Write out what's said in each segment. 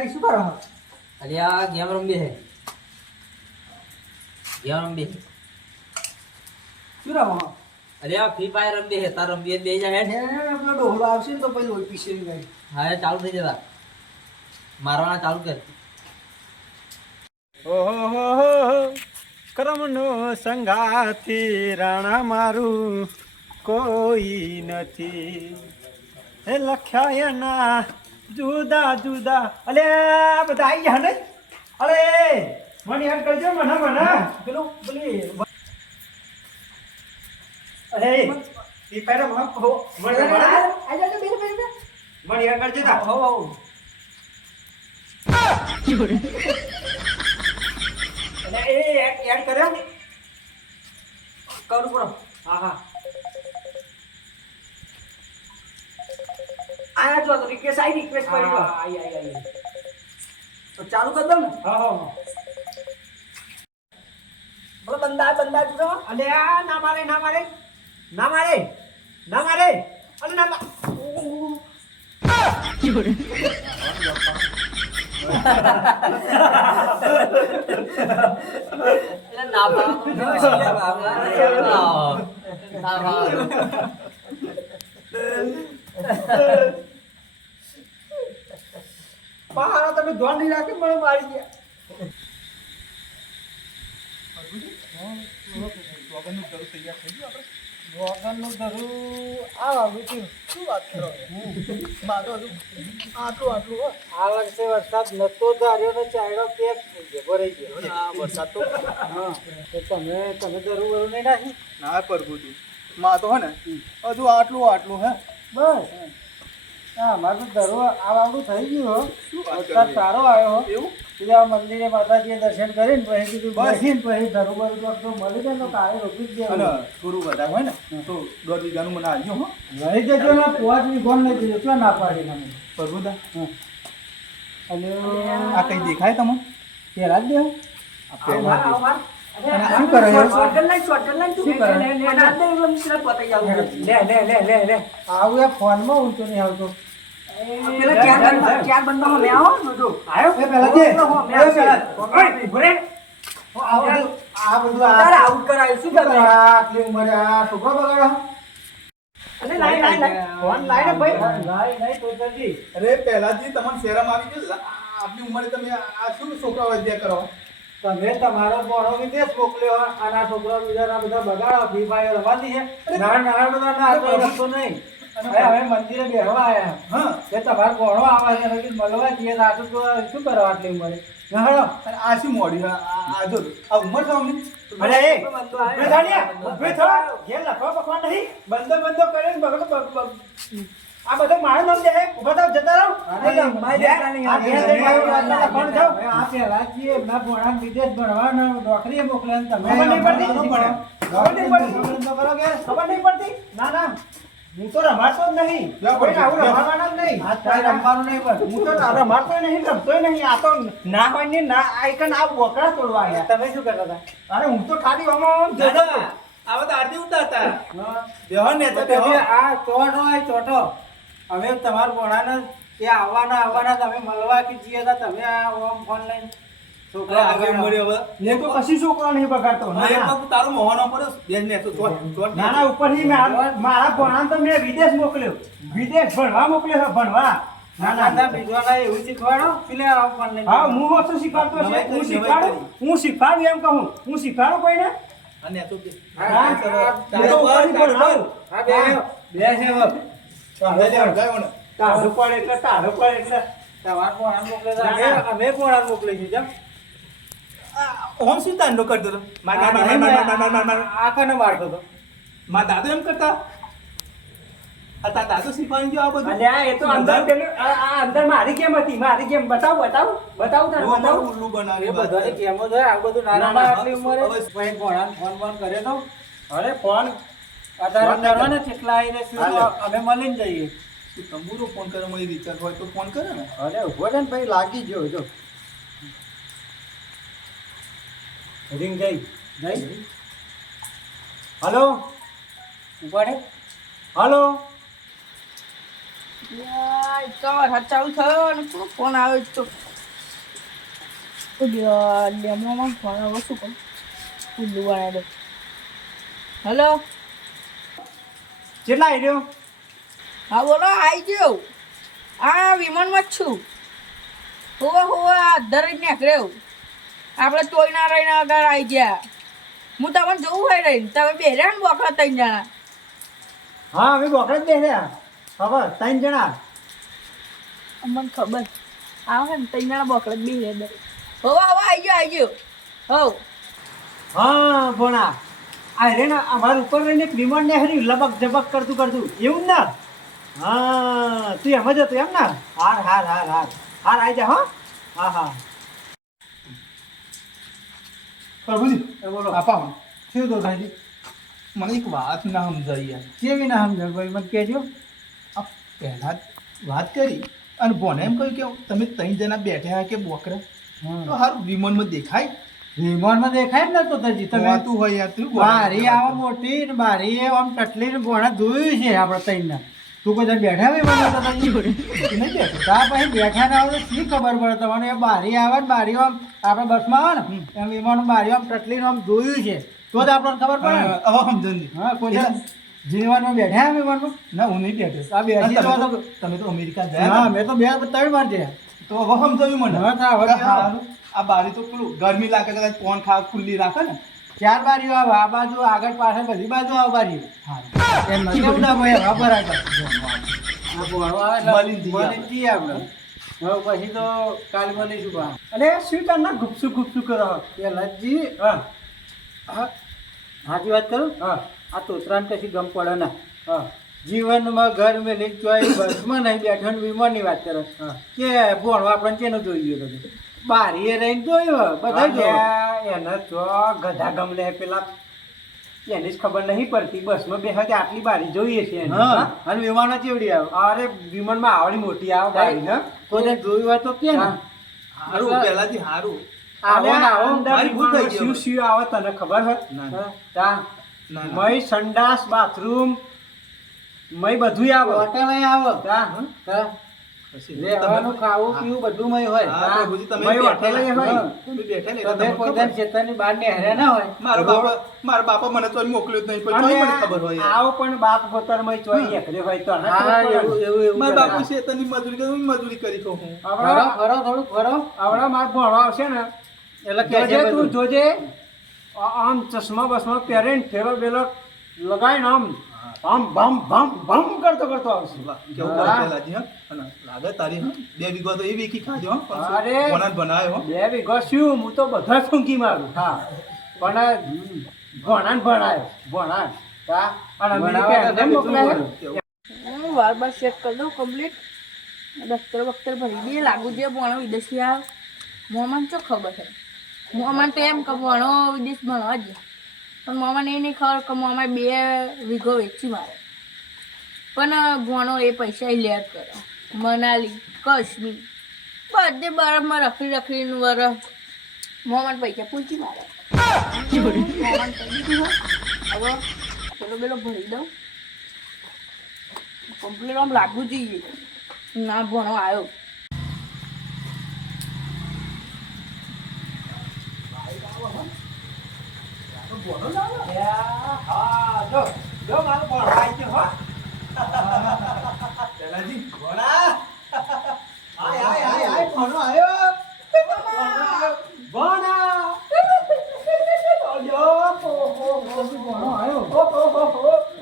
હંગાડી શું કરો અરે આ ગેમ રમવી છે. ગેમ રમવી છે. શું રમો અરે આ ફ્રી ફાયર રમવી હે તાર રમવી બે જાય હે આપણો ડોહલો આવશે ને તો પેલું ઓય પીશે ગાડી. હા એ ચાલુ થઈ જતા મારવાના ચાલુ કર. ઓહો કર્મનો સંગાથી રાણા મારું કોઈ નથી. હે લખ્યાયના જુદા જુદા. અલે આ બધા આવી ગયા ને? અલે મને યાદ કરજો મને મને. પેલું પેલી અરે ઈ પેરે મને કહો. મને મને યાદ કરજો તા. હો હો. અને એ એડ એડ કર્યો? કરું કરો. હા હા. આયા જો તો રિક્વેસ્ટ આવી રિક્વેસ્ટ કરી દો આઈ આઈ આઈ તો ચાલુ કર દો ને. હા હા બોલો બંદા બંદા જો અલે આ ના મારે ના મારે. ના મારે ના મારે. અલે ના ના. પહાડો તમે ધોંડી રાખી મને મારી ગયા. વગરનું ધરું આ આવ્યું શું વાત કરો? મારો આટલું આટલું આ વર્ષે વરસાદ નતો ધાર્યો ને ચાયડો પેક થઈ ગયો? ભરાઈ ગયો. આ વરસાદ તો હા તો તમે તમે ધરું વરું નહીં નાખી ના પ્રભુજી માં તો હે ને હજુ આટલું આટલું હે. બસ. હા મારું ધરો આ વાળું થઈ ગયું વરસાદ સારો આવ્યો એવું? આ મંદિરે માતાજીએ દર્શન કરીને પછી કીધું બેસીને પછી ધરું તો મળી જાય તો કાલે રોકી જ અને. થોડું વધારે હોય ને તો દોઢ વીઘાનું મને આવ્યું હો. લઈ જજો ને પોચ વીઘો લઈ દીધો શું ના પાડી તમે પરભુદા અને આ કઈ દેખાય તમને? પેલા જ દેવું પહેલા શું કરો? આવું ફોનમાં ઊંચો નહીં આવતો. અરે પેલાથી તમને શેરમ આવી ગયું. આપની ઉંમરે તમે આ શું છોકરા વધ્યા કરો? તમે તમારો ભણો વિદેશ મોકલ્યો અને આ છોકરા બીજાના બધા બગાડો ફ્રી ફાયર રમાતી છે. નાના નાના બધા ના તો રમતો નહીં. હવે હવે મંદિરે બેહવા આવ્યા હા એ તમારે આવે છે નથી મળવા જઈએ તો તો શું કરવા આટલી ઉંમરે? ના હળો આ શું મોડી હા આ જો આ ઉંમર તો અમને અરે એ ઉભે થાળિયા, ઉભે. ઘેર લખવા પકવા નહીં. બંધો બંધો કરીને બગડો બગ- બગ- આ બધો મારે નામ દે ઊભા થાવ જતા રહો. મારે. આ. આ વિદેશ ભણવાના મોકલે ને તમે. ખબર નહીં પડતી? ખબર નહીં પડતી? તો કરો કે? ખબર નહીં પડતી? ના ના. હું તો રમાડતો જ નહીં. જ નહીં. કોઈ રમવાનું નહીં પણ. હું તો રમાડતોય નહીં રમતોય નહીં. આ તો ના હોય ને ના આઈકન આ વકરા તોડવા આવ્યા તમે શું કરતા હતા? અરે હું તો ખાલી આ આવા તો આરતી ઉતારતા બેહો ને તો આ ચોટ હોય ચોટો. હવે તમારા ભોળાને કે આવવાના આવવાના તમે મળવા કે જઈએ તો તમે આ ઓમ ફોન લઈને છોકરા આવી ઉંમરે હવે. તો કશી છોકરો નહીં બગાડતો. ના. વખત તારો મોહનો પડ્યો બેન ને તો ચોટ ચોટ ના ના ઉપરથી મારા મારા ભોળાને તો મેં વિદેશ મોકલ્યો. વિદેશ ભણવા મોકલ્યો છે, ભણવા. ના ના. ના બીજો ના એવું શીખવાડો? પેલે આવો ફોન લઈને. હા હું ઓછું શીખવાડતો છે. હું શીખવાડું? હું શીખવાડું એમ કહું. હું શીખવાડું કોઈને? અને તો બે હા, હા. આ તો પર. દાદુ પણ એટલે એમ કરતા? આ દાદો ગયો આ બધું? એ તો અંદર આ અંદર મારી કેમ હતી? મારી કેમ? બતાવ બતાવ બતાવ તને બતાવ. બધા બનાવી એ બધાની આ બધું નાના આટલી ઉંમરે. ભાઈ ફોન ફોન કર્યો તો. અરે ફોન. અત્યારે ફોન નહીં. કેટલા. અમે મળીને જઈએ. તંબુરો ફોન કરે મને રિચાર્જ હોય તો ફોન કરે ને. અરે ઊભો ને ભાઈ લાગી ગયો જો. રિંગ જઈ. હલો? ઊભા હલો? હાથ ચાલુ થયો અને ફોન આવ્યો તો. ડેમોમાં ફોન આવ્યો શું હેલો? કેટલા આવી રહ્યો હા બોલો આવી ગયો. આ વિમાનમાં જ છું. હોવે હોવે આ જ નીકળ્યો. આપણે તોય રહીને આગળ આવી ગયા. હું તમને જોવું હોય રહીને તમે બેર્યા ને બોકડા ત્રણ જણા? હા અમે બોકડા જ બેસ્યા ખબર? ત્રણ જણા. મને ખબર. આવે ને ત્રણ જણા બોકડા જ બેર્યા દર હોવે હોવે આવી ગયો આવી ગયો. હો હા ભણા. આ રે ને અમારા ઉપર રહીને એક વિમાન ને હરી લબક જબક કરતું કરતું. એવું ના હા તું એમ જ હતો એમ ના? હાર હાર હાર હાર. હાર આવી જા હો. હા હા. પ્રભુજી એ બોલો. આપા શું તો થાજી મને એક વાત ના સમજાઈ યાર. કેવી ના સમજણ ભાઈ? મને કહેજો. આ પહેલાં જ વાત કરી અને બોને એમ કહ્યું કે તમે ત્રણ જણા બેઠા કે બોકરા? તો હાર વિમાનમાં દેખાય. વિમાનમાં દેખાય જ તો તજી. તમે તું હોય યાર તું બારી આવા મોટી ને બારી આમ ટટલી ને ભોણા જોયું છે આપણે તઈને. તું કોઈ બેઠા વિમાન તો નહીં બેઠા. પછી બેઠા ના આવે શી ખબર પડે તમને? એ બારી આવે ને બારી આમ આપણે બસમાં આવે ને એમ વિમાન બારી આમ ટટલી આમ જોયું છે. તો જ આપણને ખબર પડે ને. હવે સમજણ. હા કોઈ જીવનમાં બેઠા વિમાનમાં. ના હું નહીં બેઠો. આ બેસી તમે તો તો- તમે તો અમેરિકા હા મેં તો બે ત્રણ વાર ગયા. તો હવે સમજાવ્યું મને. હવે આ બારી તો પેલું ગરમી લાગે કદાચ કોણ ખા ખુલ્લી રાખે ને. ચાર બારીઓ આવે આ બાજુ આગળ પાછળ બધી બાજુ આ બારી હારું. એમ નથી ભાઈ બરાબર. પછી તો કાલ મળીશું બા. શું તારના ગુપસું ગુપસું કરો? એ લજ્જી હા. સાચી વાત કરું? હા. આ તોતરાને કશી ગમ પડે ના. હા. જીવનમાં ઘર મેં લઈ ચોઈ બસમાં નહીં બેઠો ને વાત કરે. કે ભણવા આપણને કેનું જોઈ ગયો તમે બારીએ રહીને જોયું બધા જોયું એને જો ગધા ગમલે પેલા એની જ ખબર નહીં પડતી. બસમાં બે તે આટલી બારી જોઈએ છે. હા. અને વિમાનમાં ચેવડી આવે. અરે વિમાનમાં આવડી મોટી આવે બારી હા કોઈને જોયું હોય તો કે સારું પહેલાથી હારું. આવો આવો. મારી ભૂલ થઈ ગઈ શું આવે તને ખબર હોય? તા. ના, ના. મય સંડાસ બાથરૂમ મય બધુંય આવે. હોટેલ આવે. તા. તા પછી ખાવું પીવું બધું મય હોય. હા, પ્રભુજી, તમે બેઠેલા હોય. તમે બેઠેલા એટલે તમે તમને કોઈ ખબર. દર ખેતરની બહાર ને હેર્યા ના હોય. મારા બાપા મારા બાપા મને તો મોકલ્યો જ નહીં પણ મને ખબર હોય આવો પણ બાપ ગોતરમાં ચોઈ એકરે હોય તો હા, એવું- એવું- એવું મારા બાપુ છે મજૂરી કરે હું મજૂરી કરી કહું ફરો ફરો થોડું ફરો આવડા માર આવશે ને. એટલે કે તું જોજે. આમ ચશ્મા બસમા પહેરીને ઠેલો બેલો લગાવીને આમ. આમ ભમ ભમ ભમ કરતો કરતો આવશે. કેવું કરે લાજી હા. અને લાગે તારી હા બે વીઘો તો એ વીખી ખાજો અરે. વણાટ બનાવ્યો બે વીઘો શું? હું તો બધા ફૂંકી મારું. હા. પણ ભણાન ભણાયો ભણાન. હા અને અમેરિકા. હું વાર બાર ચેક કરી દઉં કમ્પ્લીટ દફતર વખતર ભરી દઈએ લાગુ જે ભણો વિદેશી આવે. મોમાન ચો ખબર છે? મોમાન તો એમ કે ભણો વિદેશ ભણવા જ પણ મામાને એ નહીં ખબર કે મામા બે વીઘો વેચી મારે. પણ ભણો એ પૈસા લે કર્યો કરે. મનાલી, કાશ્મીર, બધે બરફમાં રખડી રખડીને બરફ મોમાન પૈસા પૂછી મારે. હવે પેલો પેલો ભરી દઉં. કમ્પ્લીટ આમ લાગવું જોઈએ. ના ભણો આવ્યો. હા? જો જો મારું આવી ગયું હો પેલાજી, ભણા? હાય હાય હાય હાય ભણો આવ્યો ભણા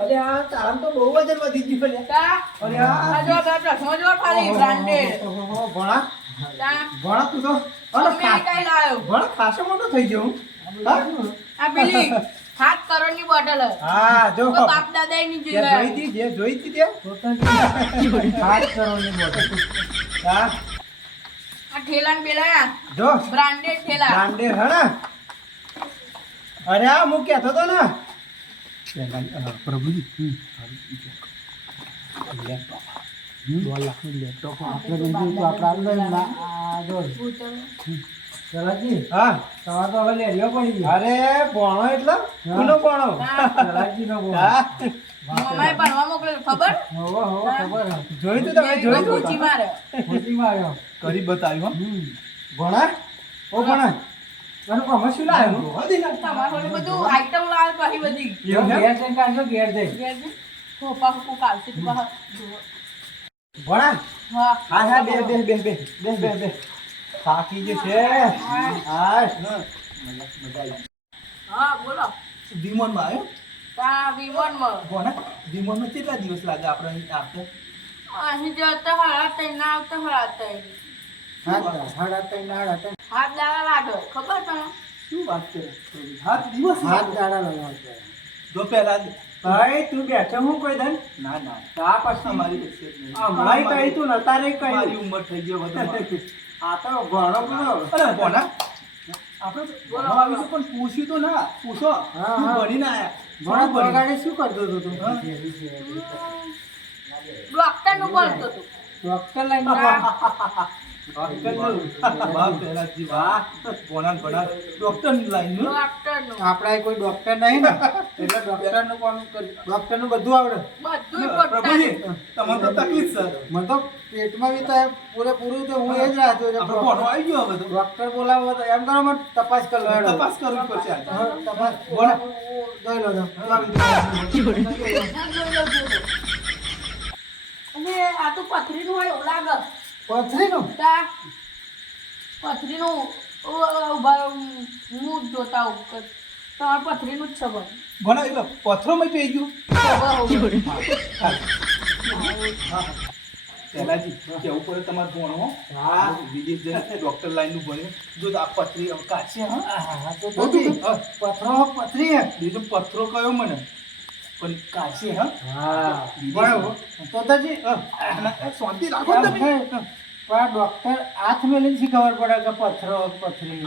અરે આ તારામ તો બહુ વજન વધી ગયું અરે આ જો ચશ્મા જો ખાલી બ્રાન્ડેડ ભણા ભણા તું તો ભણા ખાસો મોટો થઈ ગયો હું. આ પેલી સાત કરોડની બોટલ હા જો તો બાપ દાદા ની જે જોઈ જોઈ હતી જે જોઈ હતી તે. પાંચ કરોડની બોટલ હા. આ ઠેલા ને પેલા જો. બ્રાન્ડેડ ઠેલા. દાંડે હણા અરે આ હું કહેતો તો ને. પ્રભુજી ચલાજી હા. તમારે તો હવે લેડિયો પડી ગયો અરે ભણો એટલે? કોનો ભણો સલાજી નો ભણો મોમાએ ભણવા મોકલ્યો ખબર? હોવો હોવો ખબર જોઈ તો તમે? જોઈ તો? પૂછી મારે ખોટી માર્યો. કરી બતાવ્યું હો. ભણા? ઓ ભણા. અને આમાં શું લાવ્યો? હો દે ને. તમારે બધું આઈટમ લાવ કહી બધી. ગેર ઘેર જઈને કાઢજો ગેર જઈ ગેર છે? ખોપા ખોપું તું બહાર. ભણા? હા. હા બે બે બે બે બે બે થાકી જે છે. હા બોલો. વિમાનમાં આવ્યો તા કોને? વિમાનમાં કેટલા દિવસ લાગે આપણે અહીં આવતા? અહીં જો તો હળાતે ના આવતો હળાતે હાથ દાડા ખબર તમે શું વાત કરે? હાથ દિવસ હાથ દાડા લગાવતો જો પહેલા ભાઈ તું બેઠો હું કોઈ દન ના ના. તા પછી અમારી નહીં. હમણાં કહી તું નતા રે મારી કહી ઉંમર થઈ ગયો બધું. આ તો ઘણો બધો અરે કોના આપણે ભણવા વિશે પણ પૂછ્યું તો ના. પૂછો. હા. ભણીને આયા. ભણા શું બગાડે શું કરતો હતો તું? ડોક્ટરનું બોલતો તું ડોક્ટર લઈને ડોક્ટર કોઈ ડોક્ટર નહીં ને. એટલે ડોક્ટરનું કામ ડોક્ટરનું બધું આવડે. બધું પોતાનું. તો તકલીફ છે. મને તો પેટમાં બી તો પૂરેપૂરું તો હું એ જ રાખ્યો ભણો આવી ગયો હવે તો. ડોક્ટર બોલાવો તો એમ કરો મને તપાસ કરી લો તપાસ કરવી પડશે. તપાસ. જોઈ લો તો. અને આ તો પથરીનું હોય એવું લાગે. પથરીનું? તા. પથરીનું ઊભા હું જોતા ઉપર તમારે પથરીનું જ છે ભાઈ ભણા એટલે પથ્થરોમાં પી ગયું. પહેલાથી કેવું પડે તમારે ભણો હા. વિદેશ જઈને ડૉક્ટર લાઈનનું ભણ્યું. જો તો આ પથરી કાચી હા? હા, તો પથરો પથરી હે. બીજો પથરો કયો મને? પણ કાઢશે હા? હા. બરાબર. તો તજી શાંતિ રાખો તમે. પણ ડોક્ટર હાથ મેલીને શી ખબર પડે કે પથરો? પથરી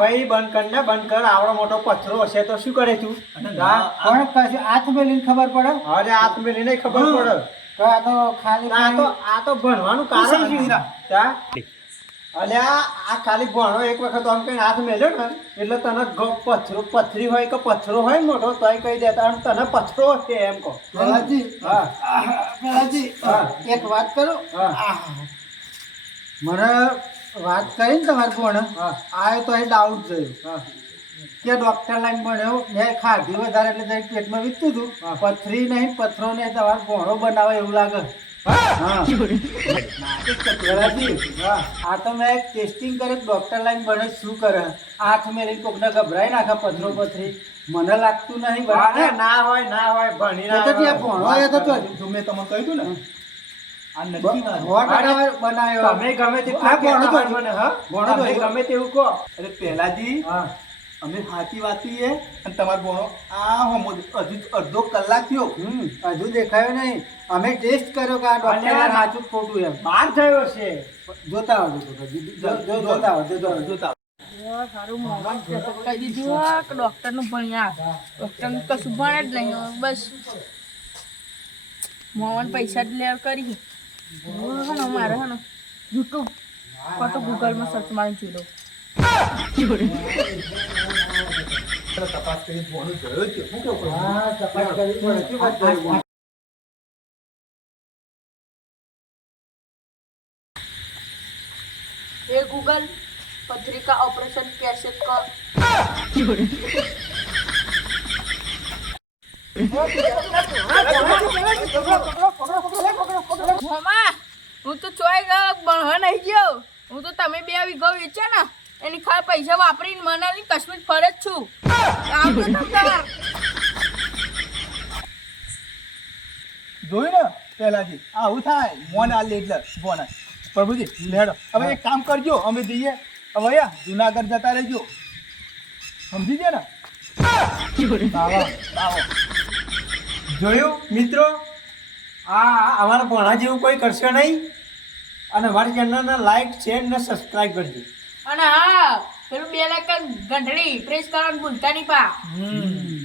ભાઈ બંધ કર ને બંધ કર. આવડો મોટો પથરો હશે તો શું કરે તું? પણ કશું હાથ મેલીને ખબર પડે? અરે હાથ મેલીને ખબર પડે. તો આ તો ખાલી આ તો આ તો ભણવાનું કારણ? અલ્યા આ ખાલી ભણો એક વખત આમ કઈ હાથ મેલ્યો ને એટલે તને પથરો પથરી હોય કે પથરો હોય મોટો મોટો એ કહી દેતા અને તને પથરો છે એમ કહો. પ્રહલાદજી. એક વાત કરો. મને વાત કરી ને તમારે હા. આ તો એ ડાઉટ થયો. કે ડોક્ટર લાઈન ભણ્યો મેં ખાધી વધારે એટલે પેટમાં વીતતું હતું. પથરી નહીં પથરો નહીં તમારે ભોણો બનાવે એવું લાગે. આ તો મેં ટેસ્ટિંગ કરી ડોક્ટર લાઈન ભણે શું કરે? હાથ મેલી કોકને ગભરાઈ નાખે પથરો પથરી મને લાગતું નહીં અરે બરાબર ના હોય ના હોય ભણી ના તો ત્યાં ભણો એ તો જો. મેં તમને કહ્યું હતું ને તમે ગમે તે હા, ભણો તો મને હા? ભણો તો તમે ગમે તેવું કહો. અરે પહેલાજી હા. અમે સાચી વાત છે અને તમારો ભણો આ હમો હજુ અડધો કલાક થયો. હમ. હજુ દેખાયો નહીં. અમે ટેસ્ટ કર્યો કે આ ડોક્ટર સાચું ખોટું એમ. બહાર થયો છે. જોતા આવજો જોતા આવજો. જોતા કે ડોક્ટરનું ભણ્યા? ડોક્ટરનું કશું ભણે જ નહીં. બસ. મોહમ્મદ પૈસા જ લે કરી. ને મારે હે ને યુટ્યુબ કાં તો ગૂગલમાં સર્ચ મારી જોઈ લઉં. તપાસ કરી ભણો જોયો છે શું કેવું પડે? હા તપાસ કરવી પડે. શું વાત કરવી? એ ગૂગલ પત્રિકા ઓપરેશન कैसे कर મામા હું તો ચોય ગયો ભણવા નહીં ગયો હું તો તમે બે વીઘો વેચ્યા ને એની ખા પૈસા વાપરીને મનાલી કાશ્મીર ફરે જ છું. જોયું ને પહેલાથી? આવું થાય. મોન આ લે એટલે બોન પ્રભુજી, લેડો. હવે એક કામ કરજો. અમે જઈએ. હવે જુનાગઢ જતા રહેજો. સમજી ગયા ને? જોયું, મિત્રો? આ અમારા ભણા જેવું કોઈ કરશે નહીં. અને મારી ચેનલને લાઈક શેર ને સબસ્ક્રાઈબ કરજો. અને હા પેલું બે લાખ ગંઢડી પ્રેસ કરવાનું ભૂલતા નહીં પા.